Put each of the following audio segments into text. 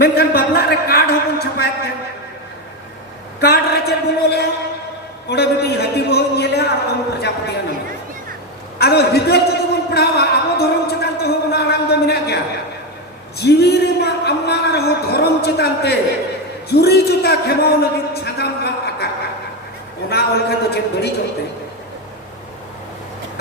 मेनखान बाबला रे कार्ड होबन छपाय के कार्ड रे चेक बोले ओडे बेटी हाथी बहु नेले और ओम प्रजापति नाम आदो हिदर जदि बन पढ़ावा आबो धर्म चितान ते होबना आराम दो मिना गया जीवी रे मा अम्मा रहो धर्म चितान ते जुरी जुता खेमाव लगी छादाम का आकार ओना ओलखा तो चेक बड़ी जोते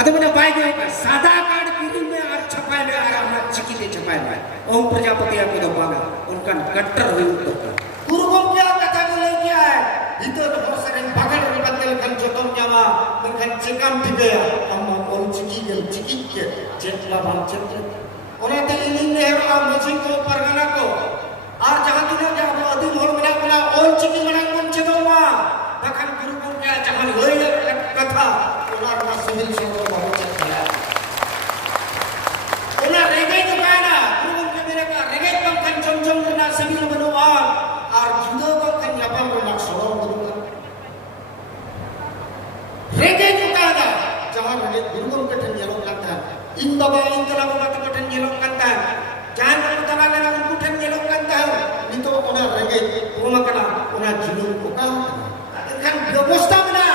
अदो मिना बाय गया सादा कार्ड किरी में और छपाय में आराम ना चिकी दे छपाय में ओम प्रजापति को दो बागा उनका कट्टर हुई उतर गुरु को क्या कथा को ले क्या है हिदर हो सरे बागल रे बदल खन जोतम जावा खन चिकम ठिगया अम्मा ओम चिकी के चेतला बाम चेत ओना ते इनी ने आ मछी को परगना को और जहां दिनो के अब अधीन होल मिला मिला ओल चिकी मना कोन चेदोवा तखन गुरु को क्या जहां होय कथा ओना रा सिविल से बहुत चला ओना रेगे तो काना गुरु के मेरे का रेगे कम खन चमचम ना सिविल बनवा और जुदो को खन यापन ना सोरो गुरु रेगे तो काना जहां रेगे गुरु के ठन येलो लगता इन बाबा इन तला बाबा के ठन येलो लगता जान को तला ना उनको ठन येलो लगता नितो ओना रेगे ओमा कना ओना जुलुम को का खन व्यवस्था बना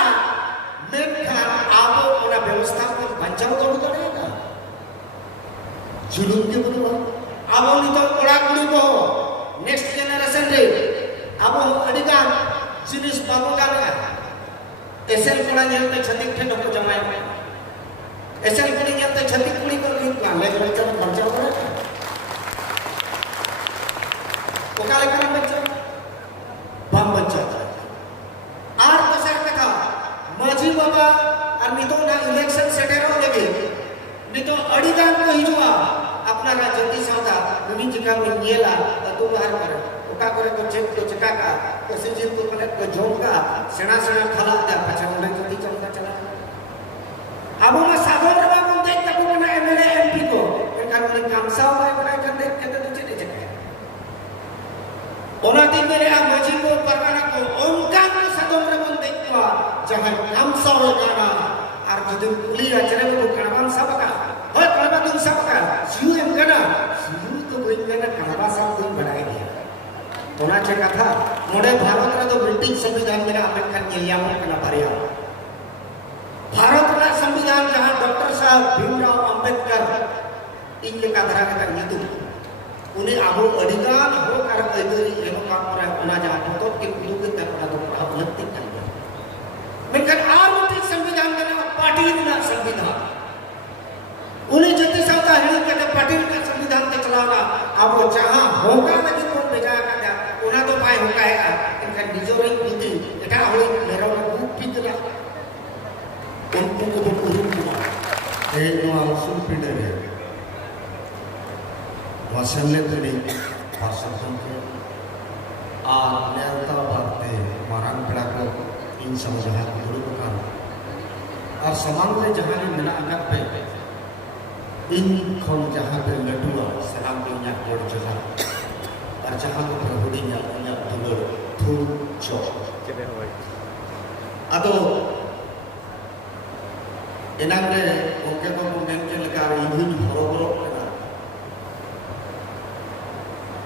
मेनखान आबो ओना व्यवस्था को बचाव करू करेगा जुलुम के बोलो आबो नितो ओड़ा कुड़ी को नेक्स्ट जनरेशन रे आबो अडिगान जिनिस बाबू गाना एसएल कोड़ा नेलते छतिक ठे डको जमाय एसएल कोड़ी नेलते छतिक कुड़ी को लिन का ले बच्चा बचाव करे ओकाले करन बच्चा बम बच्चा आर कसर कथा माझी बाबा और नितो ना इलेक्शन सेटेरो लेगे नितो अडिगान को हिजुआ अपना का जति सादा उनी जिका में नियला तो बाहर करे ओका करे को चेक को चका का कैसे जिन को कलेक्ट को झोंका सेना सेना खला दा पछा उन्हें जति चलता चला अब मैं साधन रे बन देख तक बना एमएलए एमपी को इनका उन्हें कामसाव में बना कर देख के तो चले चले ओना दिन मेरे आ मजी को परवाना को उनका को साधन रे बन देख को जहां कामसाव गाना और जदि पुली अचरे को कणवान सबका होय कणवा दिन सबका सीएम गाना सीएम तो कोई गाना कणवा सब कोई बढ़ाई दिया ओना चे कथा मोडे भारत रे तो ब्रिटिश संविधान मेरा अमेरिकन नियम कना भरिया भारत का संविधान जहां डॉक्टर साहब भीमराव अंबेडकर इनके का धरा के नीतु उन्हें आबो अधिकार हो कर अदरी एनो का पूरा ओना जहां तो के कुलु के तक तो अवलंबित कर गया मेनखान आर संविधान का पार्टी ना संविधान उन्हें जति सादा हिड़ी के पार्टी का संविधान के चलाना अब जहां होगा ना कि कोन भेजा का ओना तो पाए होगा है इनका निजोरी नीति एटा होई मेरा बुक पितला उनको को उरुम कुमार ए नो आउसुल पिडरे वसल्ले तड़ी भाषण के आ नेता बाते मारान पड़ा को इन सब जहां गुरु का और समाज में जहां मेरा अंगत पे इन खम जहां पे लटुआ सलाम के या जोड़ जगह और जहां को प्रभु ने या दुलर थू चो केबे होय अदो एनांग रे ओके को मेन के लगा इहुन हरोबरो कना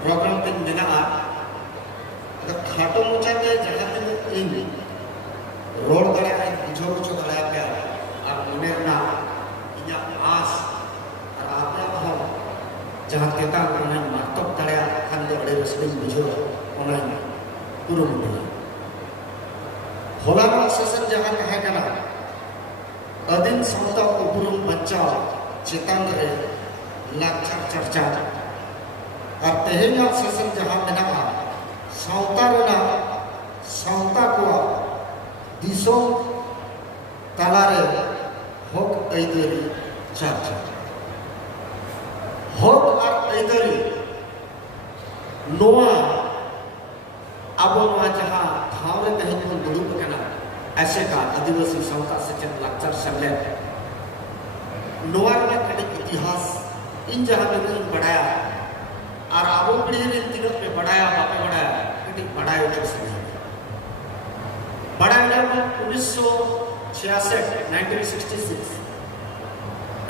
प्रोग्राम दिन देना अदो खाटो मुचा के जहां पे इन रोड दड़ा के बुझो बुझो दड़ा के और मने ना इया आस और आपने हम जहां केता उन्हें मातब दड़ा खान दे बड़े रसले बुझो उन्हें पूरा मुंडा होला सेशन जहां कहे कना अदिन समता उपरुम बच्चा चेतन रे लाक्षर चर्चा और तेहेना सेशन जहां बना सावता रेना सावता को दिसो तालारे होक ऐदरी चर्चा होक और ऐदरी नोआ अब जहां ठावरे कहीं को दुरुप करना ऐसे का आदिवासी सावता सचन लाक्षर संले नोआ में कड़ी इतिहास इन जहां में बढ़ाया और आबो पीढ़ी ने तीनों पे बढ़ाया बापे बढ़ाया कड़ी बढ़ाया जो सही बड़ा 1966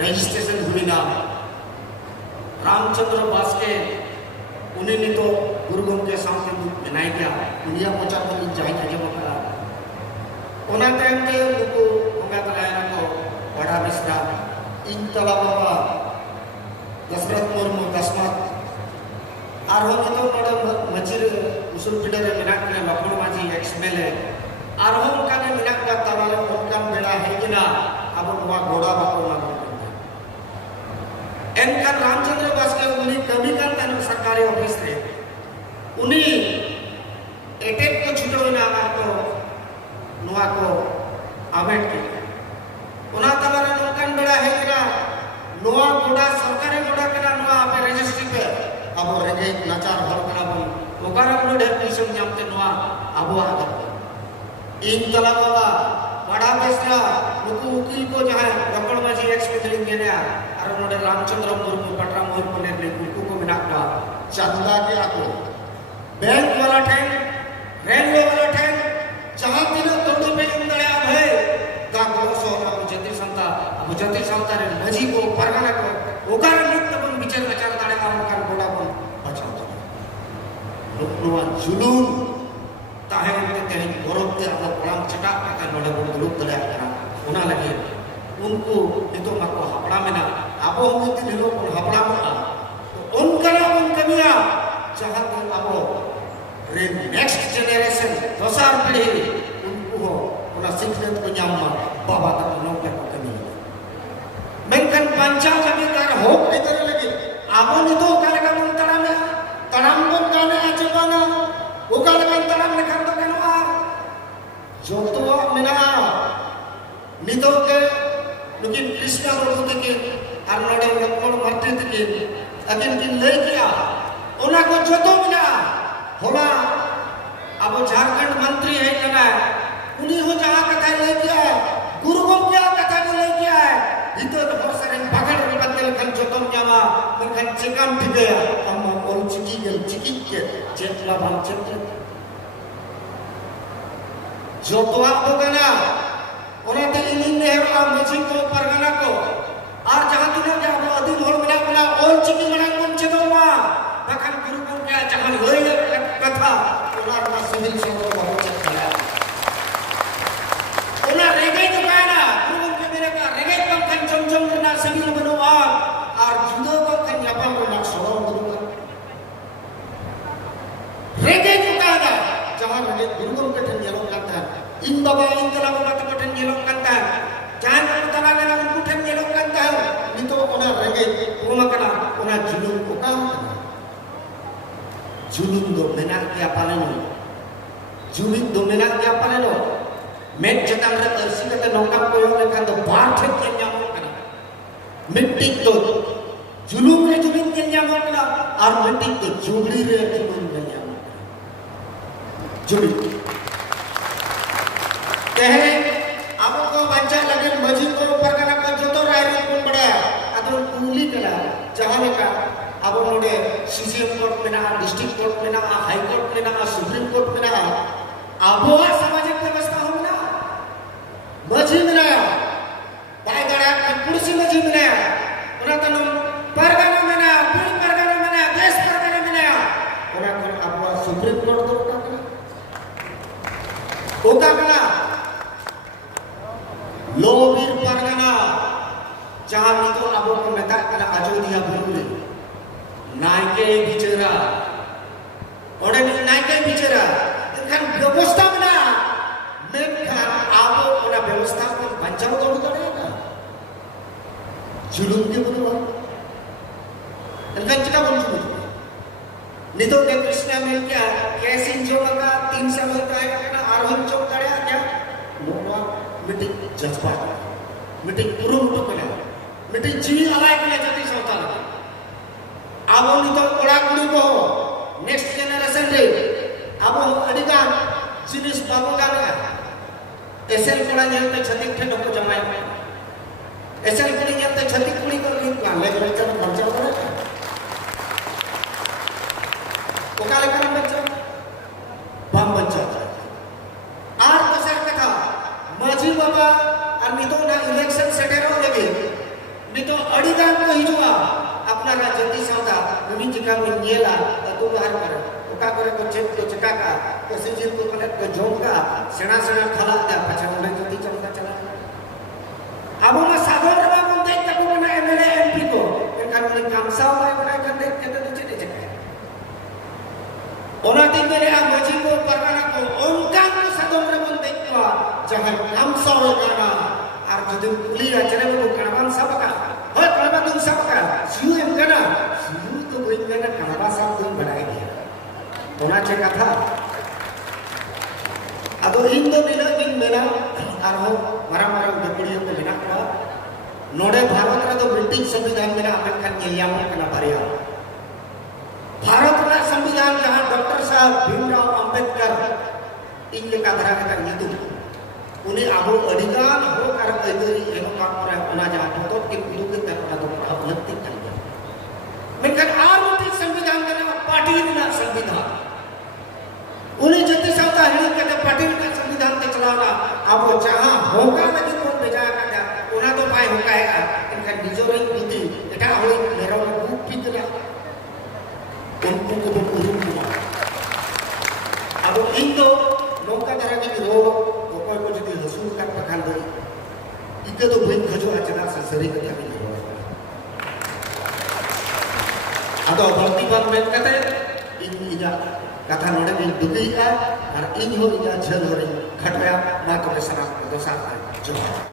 रजिस्ट्रेशन हुई ना रामचंद्र बास्के उन्हें तो गुरु gomke saute menai gya dunia mocha ko jai ke jama kala ona time ke nuku onga talaya ko bada misra intala baba Dasrat Murmu Dasmat arho kito pada majir usul pidare minak ne Lakun Maji ex-MLA arho kane minak ka tawale onkan beda hegina abo nuwa goda bako na एनकर Ramchandra दास के उन्हीं कमी कर तन सरकारी office रे उन्हीं attack को छुटो ना को नुआ को आमेट के उना तमारा नोकन बड़ा है कि ना नुआ गोड़ा सरकारी गोड़ा के ना नुआ पे रजिस्ट्री पे अब रेगे लाचार हर कना बन ओकारा को ढेर पैसे जामते नुआ अब आ इन तला बाबा बड़ा बेसरा नुकु वकील को जहां लकड़ माजी एक्स पे दिलिंग के ना और नोडे रामचंद्र मुर्मू पटरा मुर्मू ने उनको को मिला का चंदा के आको बैंक वाला टाइम रेलवे वाला टाइम जहां तीनों तोड़ी पे इंदले अब है दा गोसो अब जति संता रे मजी को परगना को ओकार नित्य बन विचार विचार ताड़े का मकान गोड़ा बन बचाओ नुवा जुलूम ताहे ते ते गौरवते अब पड़ाम चटा का नोडे बन दुलुक दले आना उना लगे उनको नितो माको हपड़ा में ना आबो होती निलो को हपड़ा में तो उनका कमिया जहां को आबो रे नेक्स्ट जनरेशन दोसार पीढ़ी उनको हो उना शिक्षित को जामा बाबा का नौकरी को कमी मेंकन पंचा लगे कर हो इधर लगे आबो नितो काले का मन तड़ाम को काने आचबाना वो काले का तड़ाम ने कर दो कनवा जो तो मिना नितो के लेकिन कृष्णा प्रभु के आरनोडे लक्ष्मण मर्ते के अगिन किन ले किया ओना को जोतो मिला होला अब झारखंड मंत्री है जना उन्हीं हो जहां कथा ले किया गुरु को क्या कथा ले किया है इतो तो बहुत सारे पकड़ के बदल खन जोतो जामा खन चिकन भी गया हम बोल चिकी के जेतला भान चित्र जोतो आप होगा ओनाते इनिन नेहरू आ मजिन को परगना को और जहां तुना के अब अधिन होल मिला मिला ओल चिकी मना कोन चदोमा बखन गुरु को क्या जहां होय कथा ओना ना सिविल संग बहुत चला ओना रेगे तो काना गुरु के मेरे का रेगे पंखन चमचम ना सिविल बनवा और जुदो को कन यापन ना सोलो बनवा रेगे तो काना जहां रेगे गुरु के ठन जलो लगता है इन बाबा इन तला बाबा तो ठन जलो करता है जहां को तला ना उनको ठन जलो करता है नी तो ओना रेगे ओमा कना ओना जुलुम को का जुलुम दो मेना के पालन जुलुम दो मेना के पालन मेन चेतन रे अर्सी कते नौका को यो लेखा तो बाठ के न्यामो कना मिट्टी तो जुलुम रे जुलुम के न्यामो कना और मिट्टी तो जुबड़ी रे जुलुम के न्यामो जुबड़ी कहे आपको को बच्चा लगे मजी को परगना का जो तो राय को बड़ा अतो कुली कला जहां का अब नोडे सीसीएम कोर्ट में ना डिस्ट्रिक्ट कोर्ट में ना हाई कोर्ट में ना सुप्रीम कोर्ट में ना अबो सामाजिक व्यवस्था हो ना मजी में ना दाई गड़ा कुर्सी मजी में ना ओना तनो परगना में ना पूरी परगना में ना देश परगना में ना ओना को अब सुप्रीम कोर्ट तो ओका कना लोबीर परगना जहां नितो अबो को मेता कना अयोध्या बुरुले नायके बिचरा ओडे नायके बिचरा इनखान व्यवस्था बना मेनखान आबो ओना व्यवस्था को बचाव तो करेगा जुलुम के बोलवा इनखान चिका बोल जुलुम नितो के कृष्णा मिल क्या कैसी जो लगा 3 साल होता है ना आरोहण चौक तड़या क्या लोगा मीटिंग जज्बा मीटिंग पूरा मुटो कना मीटिंग जीवी अलाय के जति सौता लगे आबो नितो कोड़ा कुड़ी को नेक्स्ट जनरेशन रे आबो अडिगा जिनिस बाबू गाना एसएल कोड़ा नेलते छतिक ठे नको जमाय एसएल कुड़ी नेलते छतिक कुड़ी को लिंक ला ले बच्चा खर्चा करे ओकाले करम बच्चा बम बच्चा आर तो सर कथा माजी बाबा और नितो ना इलेक्शन सेटेरो लगे नितो अडिगा को हिजुआ अपना राज्य दी सौदा उन्हीं जगह में नियला तो बाहर कर ओका करे को चेक को चका का ऐसे जिल को कलेक्ट को जोम का सेना सेना खला दे पछा उन्हें जल्दी चमका चला अब मा साधन रमा बंदे तक बना एमएलए एमपी को इनका उन्हें कामसाव में बना कर दे के तो चले चले ओनाती मेरे आ मजी को परवाना को उनका को साधन रमा बंदे को जहां कामसाव गाना और जुदुम कुलिया चले को कणवान सबका होय कणवा तुम सबका सियू एम गाना सियू तो कोई गाना कणवा सब तुम बढ़ाई दिया ओना चे कथा अदो इन दो निला इन मेला आरो माराम माराम गपड़ियों को मेना को नोडे भारत रे दो ब्रिटिश संविधान मेना अमेरिकन नियम कना बारिया भारत रे संविधान जहां डॉक्टर साहब भीमराव अंबेडकर इन लेका धरा का नीतु उन्हें आबो अधिकार हो कर अदरी एवं पर ओना जहां तो के कुलु के तरफ तो अपलब्धि कर गया मेनकन आर ब्रिटिश संविधान कना पार्टी ना संविधान उन्हें जति सावता हिड़ी के पार्टी का संविधान के चलाना अब वो जहां होगा लगी को भेजा का उना तो पाए होगा है इनका निजोरिंग नीति एटा होई मेरो बुक पितला उनको को बुकुरुम कुमा अब इन तो नौका तरह की रो कोई को जति हसू का पखान दई इके तो बइन खजो चना से सरी कथा भी रो अदो भक्ति बात में कहते इन इजा कथा नोड़े में दुबई का और इन हो इजा झल हो रही खटया ना तो के सना दोसा जो